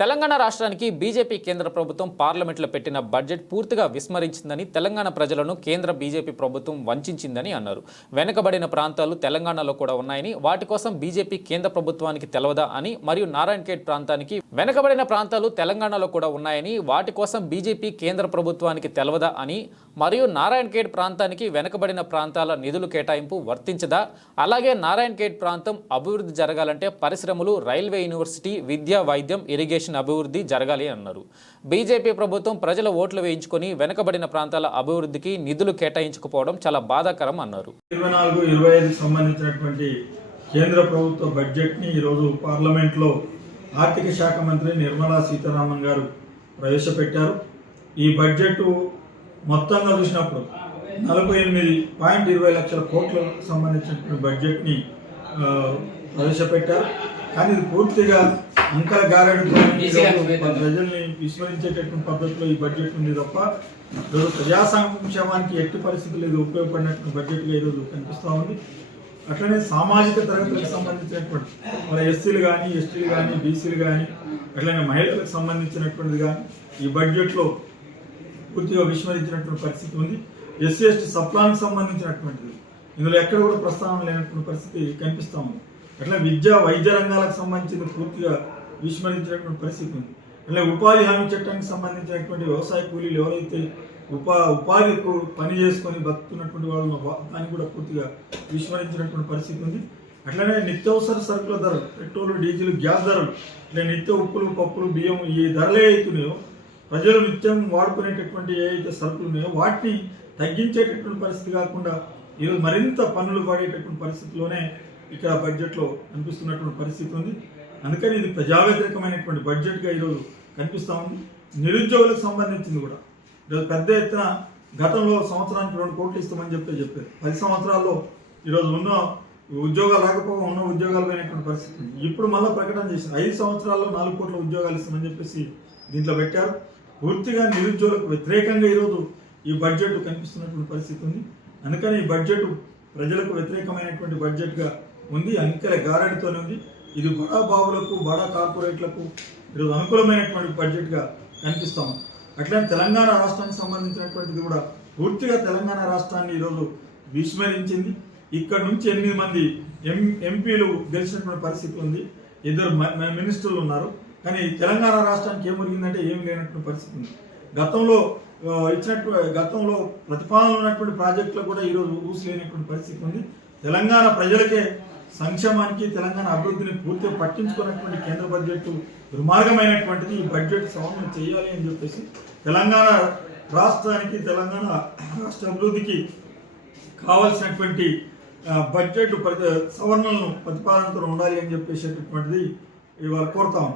తెలంగాణ రాష్ట్రానికి బీజేపీ కేంద్ర ప్రభుత్వం పార్లమెంట్లో పెట్టిన బడ్జెట్ పూర్తిగా విస్మరించిందని, తెలంగాణ ప్రజలను కేంద్ర బీజేపీ ప్రభుత్వం వంచిందని అన్నారు. వెనుకబడిన ప్రాంతాలు తెలంగాణలో కూడా ఉన్నాయని, వాటి కోసం బీజేపీ కేంద్ర ప్రభుత్వానికి తెలవదా అని, మరియు నారాయణఖేడ్ ప్రాంతానికి వెనుకబడిన ప్రాంతాలు తెలంగాణలో కూడా ఉన్నాయని, వాటి కోసం బీజేపీ కేంద్ర ప్రభుత్వానికి తెలవదా అని, మరియు నారాయణఖేడ్ ప్రాంతానికి వెనుకబడిన ప్రాంతాల నిధులు కేటాయింపు వర్తించదా, అలాగే నారాయణఖేడ్ ప్రాంతం అభివృద్ధి జరగాలంటే పరిశ్రమలు, రైల్వే, యూనివర్సిటీ, విద్య, వైద్యం, ఇరిగేషన్ అభివృద్ధి జరగాలి అన్నారు. బీజేపీ ప్రభుత్వం ప్రజల ఓట్లు వేయించుకొని వెనుకబడిన ప్రాంతాల అభివృద్ధికి నిధులు కేటాయించకపోవడం చాలా బాధాకరం అన్నారు. 24-25 సంబంధించినటువంటి కేంద్ర ప్రభుత్వ బడ్జెట్ ని ఈరోజు పార్లమెంట్ లో ఆర్థిక శాఖ మంత్రి నిర్మలా సీతారామన్ గారు ప్రవేశపెట్టారు. ఈ బడ్జెట్ మొత్తంగా చూసినప్పుడు 48.20 లక్షల కోట్లకు సంబంధించినటువంటి బడ్జెట్ ని ప్రవేశపెట్టారు. కానీ ఇది పూర్తిగా అంకల గారడితో ప్రజల్ని విస్మరించేటటువంటి పద్ధతిలో ఈ బడ్జెట్ ఉంది తప్ప ఈరోజు ప్రజా సంక్షేమానికి ఎట్టి పరిస్థితులు ఇది ఉపయోగపడినటువంటి బడ్జెట్గా ఈరోజు కనిపిస్తూ ఉంది. అట్లనే సామాజిక తరగతులకు సంబంధించినటువంటి మన ఎస్సీలు కానీ, ఎస్టీలు కానీ, బీసీలు కానీ, అట్లనే మహిళలకు సంబంధించినటువంటిది కానీ ఈ బడ్జెట్లో పూర్తిగా విస్మరించినటువంటి పరిస్థితి ఉంది. ఎస్సీ ఎస్టీ సప్లాన్కి సంబంధించినటువంటిది ఇందులో ఎక్కడ కూడా ప్రస్తావన లేనటువంటి పరిస్థితి కనిపిస్తూ ఉంది. అట్లా విద్య, వైద్య రంగాలకు సంబంధించిన పూర్తిగా విస్మరించినటువంటి పరిస్థితి ఉంది. అట్లా ఉపాధి హామీ చట్టానికి సంబంధించినటువంటి వ్యవసాయ కూలీలు ఎవరైతే ఉపాధికు పని చేసుకొని బతుకుతున్నటువంటి వాళ్ళు దాన్ని కూడా పూర్తిగా విస్మరించినటువంటి పరిస్థితి ఉంది. అట్లనే నిత్యావసర సరుకుల ధరలు, పెట్రోల్, డీజిల్, గ్యాస్ ధరలు, ఇట్లా నిత్య ఉప్పులు, పప్పులు, బియ్యం ఈ ధరలే అవుతున్నాయో, ప్రజలు నిత్యం వాడుకునేటటువంటి ఏవైతే సరుకులు ఉన్నాయో వాటిని తగ్గించేటటువంటి పరిస్థితి కాకుండా ఈరోజు మరింత పన్నులు పడేటటువంటి పరిస్థితిలోనే ఇక్కడ బడ్జెట్లో కనిపిస్తున్నటువంటి పరిస్థితి ఉంది. అందుకని ఇది ప్రజా వ్యతిరేకమైనటువంటి బడ్జెట్గా ఈరోజు కనిపిస్తూ ఉంది. నిరుద్యోగులకు సంబంధించింది కూడా ఈరోజు పెద్ద ఎత్తున గతంలో సంవత్సరానికి 2 కోట్లు ఇస్తామని చెప్పారు. 10 సంవత్సరాల్లో ఈరోజు ఉన్న ఉద్యోగాలు రాకపోగా ఉన్న ఉద్యోగాలు పోయినటువంటి పరిస్థితి ఉంది. ఇప్పుడు మళ్ళీ ప్రకటన చేసి 5 సంవత్సరాల్లో 4 కోట్ల ఉద్యోగాలు ఇస్తామని చెప్పేసి దీంట్లో పెట్టారు. పూర్తిగా నిరుద్యోగులకు వ్యతిరేకంగా ఈరోజు ఈ బడ్జెట్ కనిపిస్తున్నటువంటి పరిస్థితి ఉంది. అందుకని ఈ బడ్జెట్ ప్రజలకు వ్యతిరేకమైనటువంటి బడ్జెట్గా ఉంది. అంకెల గారడితోనే ఉంది. ఇది బడా బాబులకు, బడా కార్పొరేట్లకు ఈరోజు అనుకూలమైనటువంటి బడ్జెట్గా కనిపిస్తాము. అట్లనే తెలంగాణ రాష్ట్రానికి సంబంధించినటువంటిది కూడా పూర్తిగా తెలంగాణ రాష్ట్రాన్ని ఈరోజు విస్మరించింది. ఇక్కడ నుంచి 8 మంది ఎంపీలు గెలిచినటువంటి పరిస్థితి ఉంది. 2 మినిస్టర్లు ఉన్నారు. కానీ తెలంగాణ రాష్ట్రానికి ఏమొరిగిందంటే ఏమి లేనటువంటి పరిస్థితి ఉంది. గతంలో ప్రతిపాదన ఉన్నటువంటి ప్రాజెక్టులు కూడా ఈరోజు ఊసిలేనటువంటి పరిస్థితి ఉంది. తెలంగాణ ప్రజలకే సంక్షేమానికి, తెలంగాణ అభివృద్ధిని పూర్తిగా పట్టించుకున్నటువంటి కేంద్ర బడ్జెట్ దుర్మార్గమైనటువంటిది. ఈ బడ్జెట్ సమన్వయం చేయాలి అని చెప్పేసి తెలంగాణ రాష్ట్రానికి, తెలంగాణ రాష్ట్ర అభివృద్ధికి కావాల్సినటువంటి బడ్జెట్ సవరణలను ప్రతిపాదనతో ఉండాలి అని చెప్పేసేటటువంటిది ఇవాళ కోరుతాము.